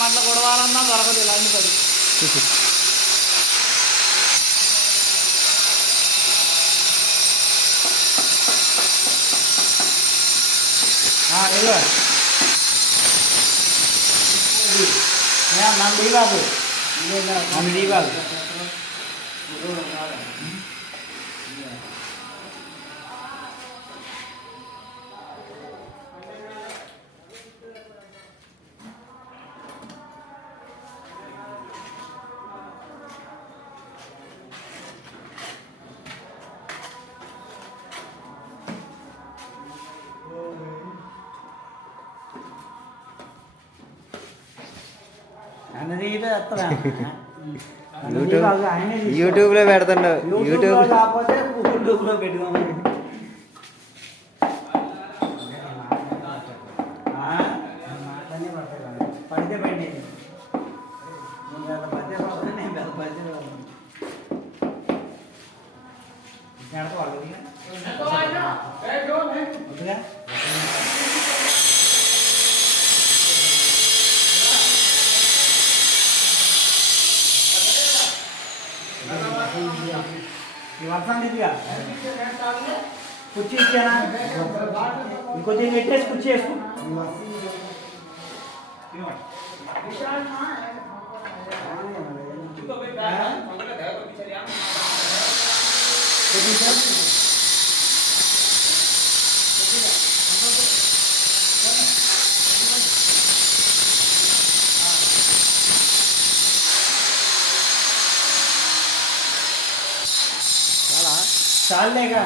మట్ల కొడవాలన్నా దొరకదు ఇలాంటి పని. మన డి బాబు మన డి బాబు యూట్యూబ్ లో పెడుతుండవు. యూట్యూబ్ కాకపోతే యూట్యూబ్లో పెట్టుకోమని పడితే పడి పడితే పడుతుంది నేను పెద్ద పడితే వద్దుగా ఈ వర్షం ఇదిగా కుర్చీ ఇచ్చానా ఇంకొద్దిగా పెట్టేసి కుర్చీ వేసుకో. చాలేగా